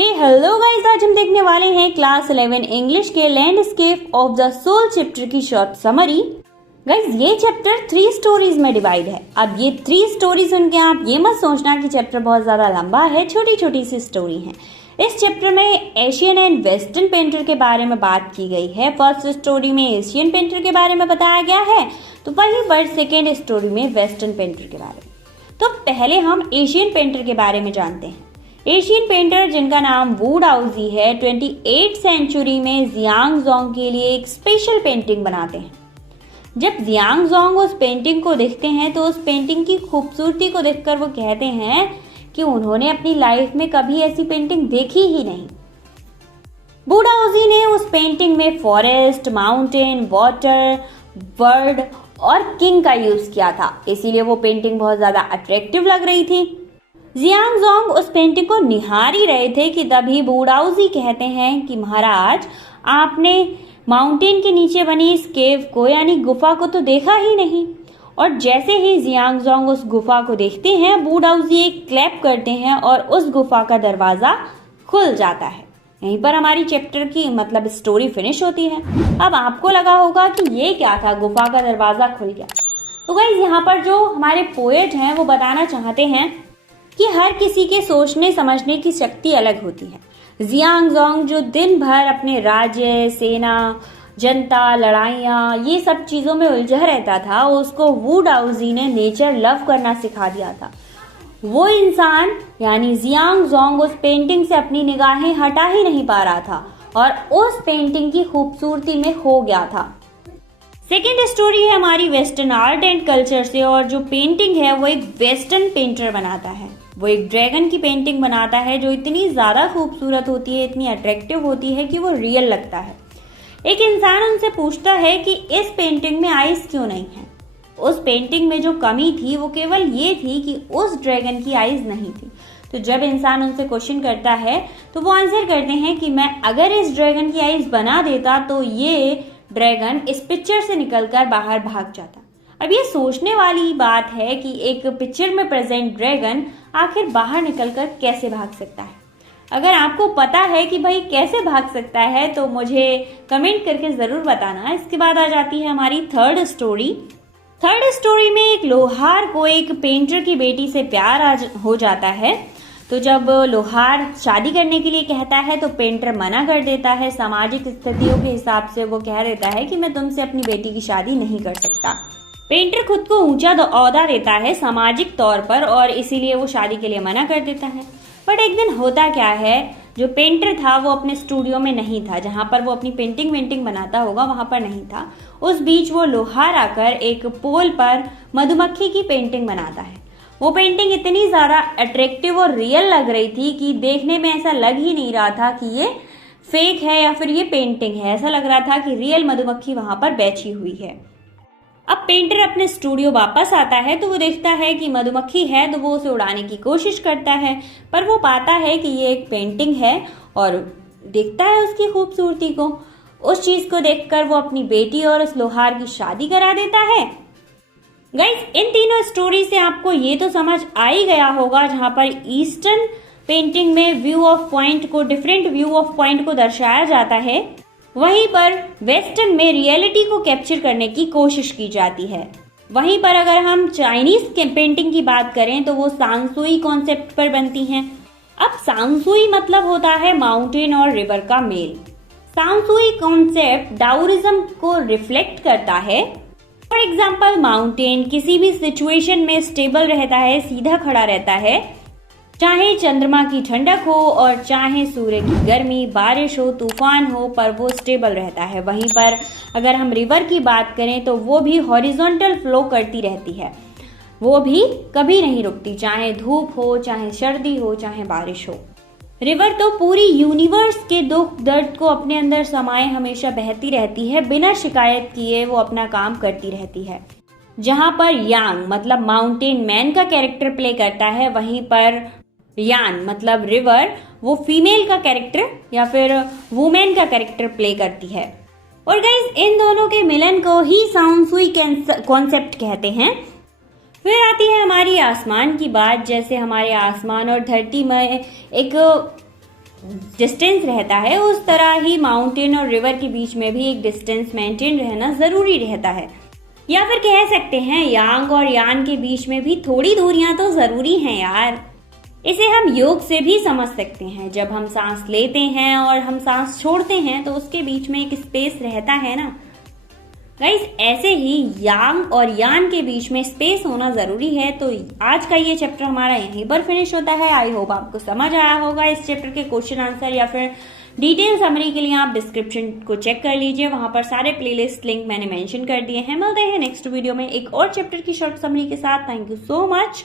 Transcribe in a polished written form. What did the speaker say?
Hello guys, आज हम देखने वाले हैं क्लास 11 इंग्लिश के landscape of the soul chapter की शॉर्ट समरी। गाइस, ये चैप्टर 3 स्टोरीज में डिवाइड है। अब ये 3 स्टोरी सुन के आप ये मत सोचना कि चैप्टर बहुत ज्यादा लंबा है, छोटी छोटी सी स्टोरी है। इस चैप्टर में एशियन एंड वेस्टर्न पेंटर के बारे में बात की गई है। फर्स्ट स्टोरी में एशियन पेंटर के बारे में बताया गया है, तो वही पर सेकेंड स्टोरी में वेस्टर्न पेंटर के बारे में। तो पहले हम एशियन पेंटर के बारे में जानते हैं। एशियन पेंटर जिनका नाम वू डाउजी है, 28th सेंचुरी में जियांगजोंग के लिए एक स्पेशल पेंटिंग बनाते हैं। जब जियांगजोंग उस पेंटिंग को देखते हैं तो उस पेंटिंग की खूबसूरती को देखकर वो कहते हैं कि उन्होंने अपनी लाइफ में कभी ऐसी पेंटिंग देखी ही नहीं। वू डाउजी ने उस पेंटिंग में फॉरेस्ट, माउंटेन, वाटर, बर्ड और किंग का यूज किया था, इसीलिए वो पेंटिंग बहुत ज्यादा अट्रैक्टिव लग रही थी। जियांगजोंग उस पेंटिंग को निहार ही रहे थे कि तभी वू डाउजी कहते हैं कि महाराज, आपने माउंटेन के नीचे बनी इस केव को यानी गुफा को तो देखा ही नहीं। और जैसे ही जियांगजोंग उस गुफा को देखते हैं, वू डाउजी एक क्लैप करते हैं और उस गुफा का दरवाजा खुल जाता है। यहीं पर हमारी चैप्टर की मतलब स्टोरी फिनिश होती है। अब आपको लगा होगा कि ये क्या था, गुफा का दरवाजा खुल गया। तो गाइस, यहाँ पर जो हमारे पोएट हैं वो बताना चाहते हैं कि हर किसी के सोचने समझने की शक्ति अलग होती है। जियांगजोंग जो दिन भर अपने राज्य, सेना, जनता, लड़ाइयाँ ये सब चीजों में उलझा रहता था, उसको वू डाउजी ने नेचर लव करना सिखा दिया था। वो इंसान यानी जियांगजोंग उस पेंटिंग से अपनी निगाहें हटा ही नहीं पा रहा था और उस पेंटिंग की खूबसूरती में खो गया था। सेकेंड स्टोरी है हमारी वेस्टर्न आर्ट एंड कल्चर से, और जो पेंटिंग है वो एक वेस्टर्न पेंटर बनाता है। वो एक ड्रैगन की पेंटिंग बनाता है जो इतनी ज्यादा खूबसूरत होती है, इतनी अट्रैक्टिव होती है कि वो रियल लगता है। एक इंसान उनसे पूछता है कि इस पेंटिंग में आइज क्यों नहीं है। उस पेंटिंग में जो कमी थी वो केवल ये थी कि उस ड्रैगन की आइज नहीं थी। तो जब इंसान उनसे क्वेश्चन करता है तो वो आंसर करते हैं कि मैं अगर इस ड्रैगन की आइज बना देता तो ये ड्रैगन इस पिक्चर से निकलकर बाहर भाग जाता। अब ये सोचने वाली बात है कि एक पिक्चर में प्रेजेंट ड्रैगन आखिर बाहर निकलकर कैसे भाग सकता है। अगर आपको पता है कि भाई कैसे भाग सकता है तो मुझे कमेंट करके जरूर बताना। इसके बाद आ जाती है हमारी थर्ड स्टोरी। थर्ड स्टोरी में एक लोहार को एक पेंटर की बेटी से प्यार हो जाता है। तो जब लोहार शादी करने के लिए कहता है तो पेंटर मना कर देता है। सामाजिक स्थितियों के हिसाब से वो कह देता है कि मैं तुमसे अपनी बेटी की शादी नहीं कर सकता। पेंटर खुद को ऊंचा ओहदा देता है सामाजिक तौर पर और इसीलिए वो शादी के लिए मना कर देता है। बट एक दिन होता क्या है, जो पेंटर था वो अपने स्टूडियो में नहीं था, जहां पर वो अपनी पेंटिंग बनाता होगा वहां पर नहीं था। उस बीच वो लोहार आकर एक पोल पर मधुमक्खी की पेंटिंग बनाता है। वो पेंटिंग इतनी ज्यादा अट्रैक्टिव और रियल लग रही थी कि देखने में ऐसा लग ही नहीं रहा था कि ये फेक है या फिर ये पेंटिंग है। ऐसा लग रहा था कि रियल मधुमक्खी वहां पर बैठी हुई है। अब पेंटर अपने स्टूडियो वापस आता है तो वो देखता है कि मधुमक्खी है, तो वो उसे उड़ाने की कोशिश करता है, पर वो पाता है कि ये एक पेंटिंग है और देखता है उसकी खूबसूरती को। उस चीज को देखकर वो अपनी बेटी और उस लोहार की शादी करा देता है। गाइस, इन तीनों स्टोरी से आपको ये तो समझ आ ही गया होगा, जहां पर ईस्टर्न पेंटिंग में व्यू ऑफ पॉइंट को, डिफरेंट व्यू ऑफ पॉइंट को दर्शाया जाता है, वहीं पर वेस्टर्न में रियलिटी को कैप्चर करने की कोशिश की जाती है। वहीं पर अगर हम चाइनीज पेंटिंग की बात करें तो वो सांसुई कॉन्सेप्ट पर बनती हैं। अब सांसुई मतलब होता है माउंटेन और रिवर का मेल। सांसुई कॉन्सेप्ट डाओइज्म को रिफ्लेक्ट करता है। फॉर एग्जाम्पल, माउंटेन किसी भी सिचुएशन में स्टेबल रहता है, सीधा खड़ा रहता है, चाहे चंद्रमा की ठंडक हो और चाहे सूर्य की गर्मी, बारिश हो, तूफान हो, पर वो स्टेबल रहता है। वहीं पर अगर हम रिवर की बात करें तो वो भी हॉरिजॉन्टल फ्लो करती रहती है, वो भी कभी नहीं रुकती, चाहे धूप हो, चाहे सर्दी हो, चाहे बारिश हो। रिवर तो पूरी यूनिवर्स के दुख दर्द को अपने अंदर समाये हमेशा बहती रहती है, बिना शिकायत किए वो अपना काम करती रहती है। जहां पर यांग मतलब माउंटेन मैन का कैरेक्टर प्ले करता है, वहीं पर यान मतलब रिवर वो फीमेल का कैरेक्टर या फिर वुमेन का कैरेक्टर प्ले करती है। और गाइस, इन दोनों के मिलन को ही सांसुई कॉन्सेप्ट कहते हैं। फिर आती है हमारी आसमान की बात। जैसे हमारे आसमान और धरती में एक डिस्टेंस रहता है, उस तरह ही माउंटेन और रिवर के बीच में भी एक डिस्टेंस मेंटेन रहना जरूरी रहता है। या फिर कह सकते हैं यांग और यान के बीच में भी थोड़ी दूरियां तो जरूरी हैं यार। इसे हम योग से भी समझ सकते हैं। जब हम सांस लेते हैं और हम सांस छोड़ते हैं तो उसके बीच में एक स्पेस रहता है ना गाइस, ऐसे ही यांग और यान के बीच में स्पेस होना जरूरी है। तो आज का ये चैप्टर हमारा यहीं पर फिनिश होता है। आई होप आपको समझ आया होगा। इस चैप्टर के क्वेश्चन आंसर या फिर डिटेल समरी के लिए आप डिस्क्रिप्शन को चेक कर लीजिए, वहां पर सारे प्लेलिस्ट लिंक मैंने मेंशन कर दिए हैं। मिलते हैं नेक्स्ट वीडियो में एक और चैप्टर की शॉर्ट समरी के साथ। Thank you so much.